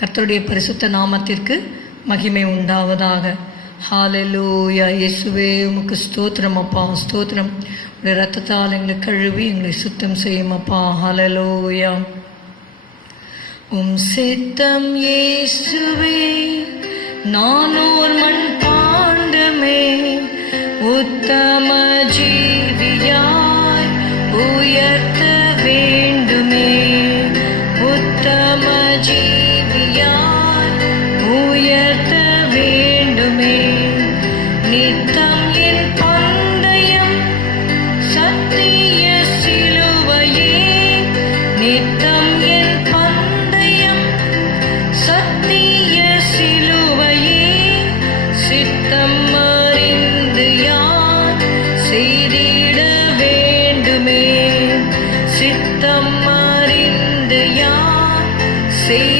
கர்த்தருடைய பரிசுத்த நாமத்திற்கு மகிமை உண்டாவதாக. ஹாலலூயா இயேசுவே உமக்கு ஸ்தோத்திரம் அப்பா ஸ்தோத்திரம். உடைய ரத்தத்தால் எங்களை கழுவி எங்களை சுத்தம் செய்யும் அப்பா. ஹாலலூயா உம் சித்தம் இயேசுவே நானோர் மண் பாண்டமே உத்தம ஜீவியா. சித்தம் அறிந்து யார் செய்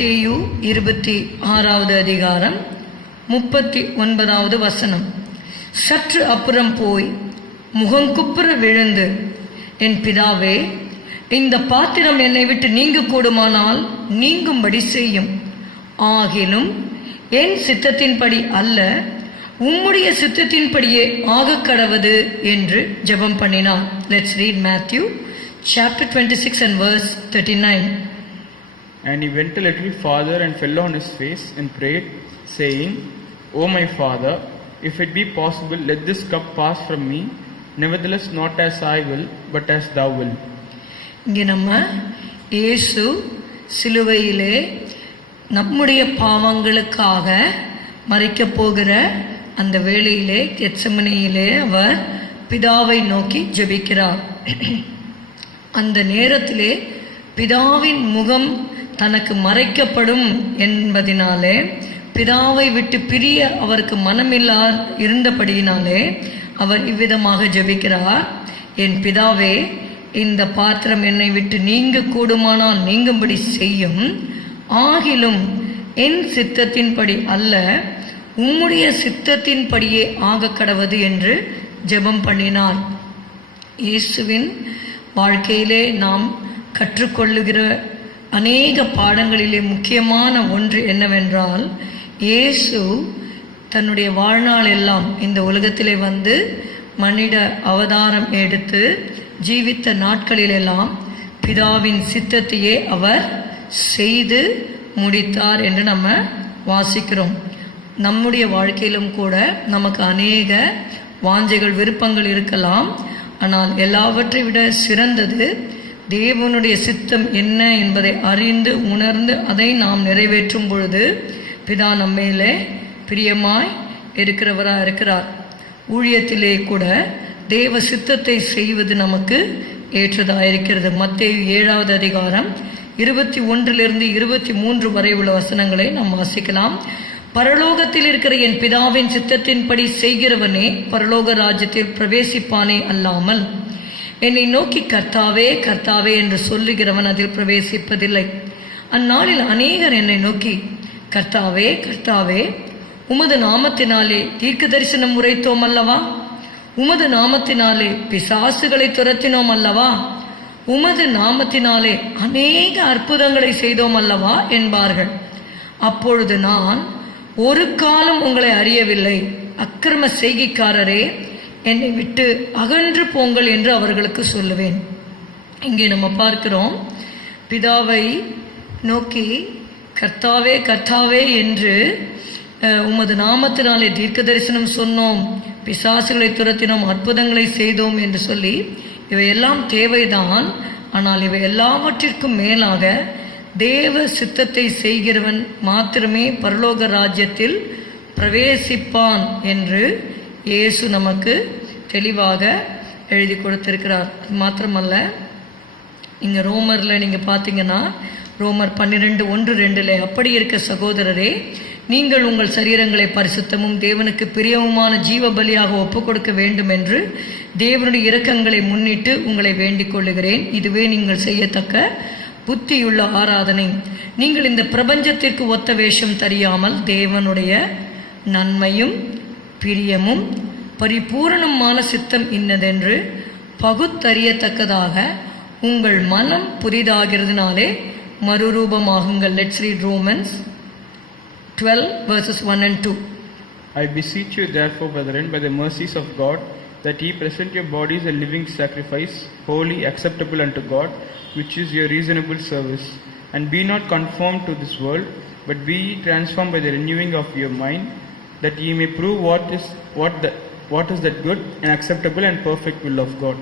மத்தேயு இருபத்தி ஆறாவது அதிகாரம் முப்பத்தி ஒன்பதாவது வசனம். சற்று அப்புறம் போய் முகங்குப்புற விழுந்து என் பிதாவே இந்த பாத்திரம் என்னை விட்டு நீங்க கூடுமானால் நீங்கும்படி செய்யும். ஆகினும் என் சித்தத்தின்படி அல்ல உம்முடைய சித்தத்தின்படியே ஆக கடவது என்று ஜெபம் பண்ணினான். Let's read Matthew chapter twenty six and verse thirty nine And he went a little farther and fell on his face and prayed, saying, O my Father, if it be possible, let this cup pass from me. Nevertheless, not as I will, but as thou wilt. இங்கே நம்ம இயேசு சிலுவையிலே நம்முடைய பாவங்களுக்காக மறிக்கப் போகிற அந்த வேளையிலே கெத்சமனியிலே அவர் பிதாவை நோக்கி ஜெபிக்கிறார் அந்த நேரத்திலே பிதாவின் முகம் தனக்கு மறைக்கப்படும் என்பதினாலே பிதாவை விட்டு பிரிய அவருக்கு மனமில்லா இருந்தபடியினாலே அவர் இவ்விதமாக ஜெபிக்கிறார். என் பிதாவே இந்த பாத்திரம் என்னை விட்டு நீங்க கூடுமானால் நீங்கும்படி செய்யும். ஆகிலும் என் சித்தத்தின்படி அல்ல உம்முடைய சித்தத்தின்படியே ஆக கடவது என்று ஜெபம் பண்ணினார். இயேசுவின் வாழ்க்கையிலே நாம் கற்றுக்கொள்ளுகிற அநேக பாடங்களிலே முக்கியமான ஒன்று என்னவென்றால் இயேசு தன்னுடைய வாழ்நாள் எல்லாம் இந்த உலகத்திலே வந்து மனித அவதாரம் எடுத்து ஜீவித்த நாட்களிலெல்லாம் பிதாவின் சித்தத்தையே அவர் செய்து முடித்தார் என்று நம்ம வாசிக்கிறோம். நம்முடைய வாழ்க்கையிலும் கூட நமக்கு அநேக வாஞ்சைகள் விருப்பங்கள் இருக்கலாம். ஆனால் எல்லாவற்றை விட சிறந்தது தேவனுடைய சித்தம் என்ன என்பதை அறிந்து உணர்ந்து அதை நாம் நிறைவேற்றும் பொழுது பிதா நம்மையிலே பிரியமாய் இருக்கிறவராக இருக்கிறார். ஊழியத்திலே கூட தேவ சித்தத்தை செய்வது நமக்கு ஏற்றதாக இருக்கிறது. மத்திய ஏழாவது அதிகாரம் இருபத்தி ஒன்றிலிருந்து இருபத்தி மூன்று வரை உள்ள வசனங்களை நாம் வாசிக்கலாம். பரலோகத்தில் இருக்கிற என் பிதாவின் சித்தத்தின்படி செய்கிறவனே பரலோக ராஜ்யத்தில் பிரவேசிப்பானே அல்லாமல். என்னை நோக்கி கர்த்தாவே கர்த்தாவே என்று சொல்லுகிறவன் அதில் பிரவேசிப்பதில்லை. அந்நாளில் அநேகர் என்னை நோக்கி கர்த்தாவே கர்த்தாவே உமது நாமத்தினாலே தீர்க்க தரிசனம் உரைத்தோம் அல்லவா? உமது நாமத்தினாலே பிசாசுகளை துரத்தினோம் அல்லவா? உமது நாமத்தினாலே அநேக அற்புதங்களை செய்தோம் அல்லவா? என்பார்கள். அப்பொழுது நான் ஒரு காலம் உங்களை அறியவில்லை. அக்கிரம செய்கைக்காரரே என்னை விட்டு அகன்று போங்கள் என்று அவர்களுக்கு சொல்லுவேன். இங்கே நம்ம பார்க்கிறோம் பிதாவை நோக்கி கர்த்தாவே கர்த்தாவே என்று உமது நாமத்தினாலே தீர்க்க தரிசனம் சொன்னோம். பிசாசுகளை துரத்தினோம் அற்புதங்களை செய்தோம் என்று சொல்லி இவையெல்லாம் தேவைதான். ஆனால் இவை எல்லாவற்றிற்கும் மேலாக தேவ சித்தத்தை செய்கிறவன் மாத்திரமே பரலோக ராஜ்யத்தில் பிரவேசிப்பான் என்று இயேசு நமக்கு தெளிவாக எழுதி கொடுத்திருக்கிறார். அது மாத்திரமல்ல இங்கே ரோமரில் நீங்கள் பார்த்தீங்கன்னா ரோமர் பன்னிரெண்டு ஒன்று ரெண்டில் அப்படி இருக்க சகோதரரே நீங்கள் உங்கள் சரீரங்களை பரிசுத்தமும் தேவனுக்கு பிரியமுமான ஜீவ பலியாக ஒப்புக் கொடுக்க வேண்டும் என்று தேவனுடைய இரக்கங்களை முன்னிட்டு உங்களை வேண்டிக் கொள்ளுகிறேன். இதுவே நீங்கள் செய்யத்தக்க புத்தியுள்ள ஆராதனை. நீங்கள் இந்த பிரபஞ்சத்திற்கு ஒத்த வேஷம் தெரியாமல் தேவனுடைய நன்மையும் பிரியமும் பரிபூரணமான சித்தம் இன்னதென்று பகுத்தறியத்தக்கதாக உங்கள் மனம் புதிதாகிறதுனாலே மறுரூபமாகுங்கள் let's read Romans twelve verses one and two I beseech you, therefore, brethren, by the mercies of God, that ye present your bodies a living sacrifice, holy, acceptable unto God, which is your reasonable service. And be not conformed to this world, but be ye transformed by the renewing of your mind, that ye may prove what is what the what is that good and acceptable and perfect will of God.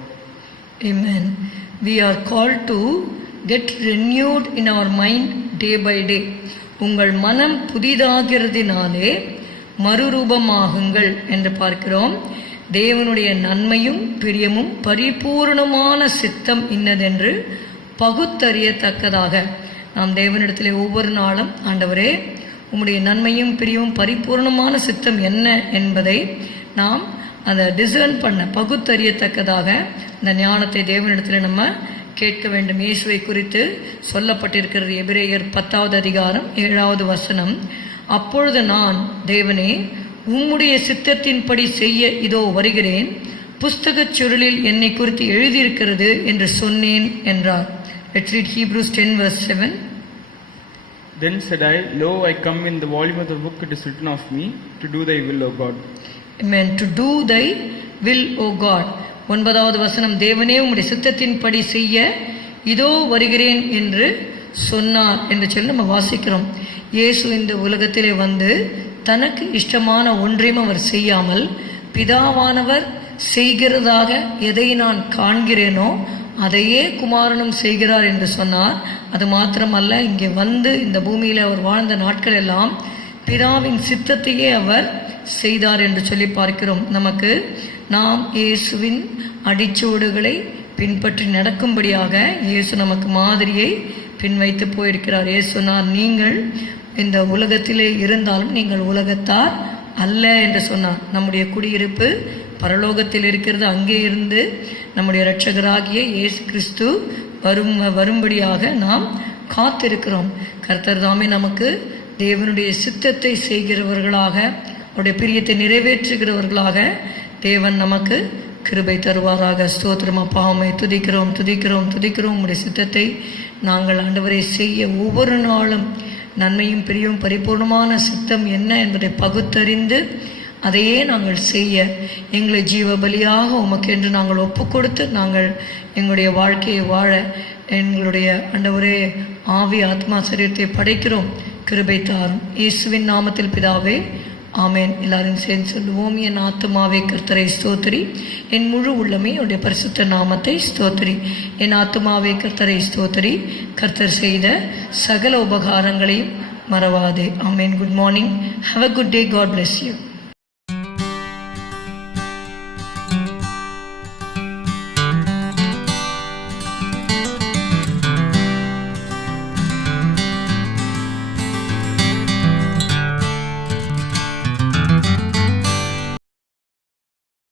Amen. We are called to get renewed in our mind day by day. உங்கள் மனம் புதிதாகிறதுனாலே மறுரூபமாகுங்கள் என்று பார்க்கிறோம் தேவனுடைய நன்மையும் பிரியமும் பரிபூர்ணமான சித்தம் இன்னதென்று பகுத்தறியத்தக்கதாக நாம் தேவனிடத்திலே ஒவ்வொரு நாளும் ஆண்டவரே உம்முடைய நன்மையும் பிரியும் பரிபூர்ணமான சித்தம் என்ன என்பதை நாம் அதை டிசர்ன் பண்ண பகுத்தறியத்தக்கதாக இந்த ஞானத்தை தேவனிடத்தில் நம்ம கேட்க வேண்டும். இயேசுவை குறித்து சொல்லப்பட்டிருக்கிறது எபிரேயர் பத்தாவது அதிகாரம் ஏழாவது வசனம். அப்பொழுது நான் தேவனே உம்முடைய சித்தத்தின்படி செய்ய இதோ வருகிறேன். புஸ்தகச் சுருளில் என்னை குறித்து எழுதியிருக்கிறது என்று சொன்னேன் என்றார். Let's read Hebrews 10 verse 7. Then said I, Lo, I come in the volume of the book it is written of me, to do thy will, O God. Amen. To do thy will, O God. ஒன்பதாவது வசனம் தேவனே உம்முடைய சித்தத்தின்படி செய்ய இதோ வருகிறேன் என்று சொன்னார் என்று சொல்லி நம்ம வாசிக்கிறோம் இயேசு இந்த உலகத்திலே வந்து தனக்கு இஷ்டமான ஒன்றையும் அவர் செய்யாமல் பிதாவானவர் செய்கிறதாக எதை நான் காண்கிறேனோ அதையே குமாரனும் செய்கிறார் என்று சொன்னார். அது மாத்திரமல்ல இங்கே வந்து இந்த பூமியில் அவர் வாழ்ந்த நாட்கள் எல்லாம் பிதாவின் சித்தத்தையே அவர் செய்தார் என்று சொல்லி பார்க்கிறோம். நமக்கு நாம் இயேசுவின் அடிச்சோடுகளை பின்பற்றி நடக்கும்படியாக இயேசு நமக்கு மாதிரியை பின்வைத்து போயிருக்கிறார். இயேசு சொன்னார் நீங்கள் இந்த உலகத்திலே இருந்தாலும் நீங்கள் உலகத்தார் அல்ல என்று சொன்னார். நம்முடைய குடியிருப்பு பரலோகத்தில் இருக்கிறது அங்கே இருந்து நம்முடைய இரட்சகராகிய இயேசு கிறிஸ்து வரும் வரும்படியாக நாம் காத்திருக்கிறோம். கர்த்தர் தாமே நமக்கு தேவனுடைய சித்தத்தை செய்கிறவர்களாக அவருடைய பிரியத்தை நிறைவேற்றுகிறவர்களாக தேவன் நமக்கு கிருபை தருவாராக. ஸ்தோத்திரம் அப்பாவை துதிக்கிறோம் துதிக்கிறோம் துதிக்கிறோம். உங்களுடைய சித்தத்தை நாங்கள் ஆண்டவரை செய்ய ஒவ்வொரு நாளும் நன்மையும் பிரியும் பரிபூர்ணமான சித்தம் என்ன என்பதை பகுத்தறிந்து அதையே நாங்கள் செய்ய எங்களை ஜீவ பலியாக உமக்கென்று நாங்கள் ஒப்பு கொடுத்து நாங்கள் எங்களுடைய வாழ்க்கையை வாழ எங்களுடைய அண்டவரே ஆவி ஆத்மா சரீரத்தை படைக்கிறோம். கிருபை தாரும். இயேசுவின் நாமத்தில் பிதாவே ஆமேன். எல்லாரும் சேர்ந்து சொல்லுவோம். என் ஆத்துமாவே கர்த்தரை ஸ்தோத்திரி. என் முழு உள்ளமே உடைய பரிசுத்த நாமத்தை ஸ்தோத்திரி. என் ஆத்துமாவே கர்த்தரை ஸ்தோத்திரி. கர்த்தர் செய்த சகல உபகாரங்களையும் மறவாதே. ஆமேன். Good morning have a good day God bless you